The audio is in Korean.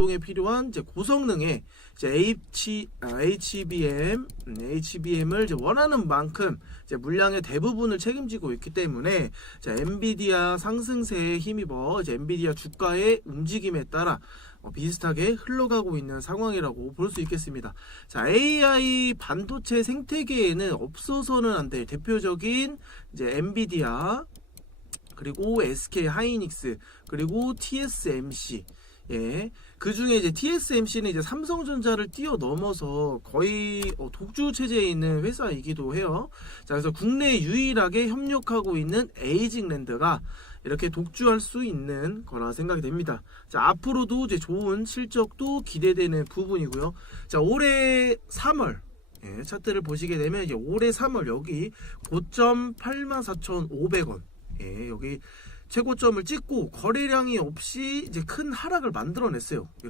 에 필요한 이제 고성능의 이제 H, 아, HBM, 음, HBM을 이제 원하는 만큼 이제 물량의 대부분을 책임지고 있기 때문에 자, 엔비디아 상승세에 힘입어 이제 엔비디아 주가의 움직임에 따라 어, 비슷하게 흘러가고 있는 상황이라고 볼 수 있겠습니다. 자, AI 반도체 생태계에는 없어서는 안 될 대표적인 이제 엔비디아 그리고 SK 하이닉스 그리고 TSMC 예. 그 중에 이제 TSMC는 이제 삼성전자를 뛰어넘어서 거의 어, 독주 체제에 있는 회사이기도 해요. 자, 그래서 국내 유일하게 협력하고 있는 에이징랜드가 이렇게 독주할 수 있는 거라 생각이 됩니다. 자, 앞으로도 이제 좋은 실적도 기대되는 부분이고요. 자, 올해 3월 예, 차트를 보시게 되면 이제 올해 3월 여기 고점 84,500원. 예, 여기 최고점을 찍고 거래량이 없이 이제 큰 하락을 만들어냈어요. 이렇게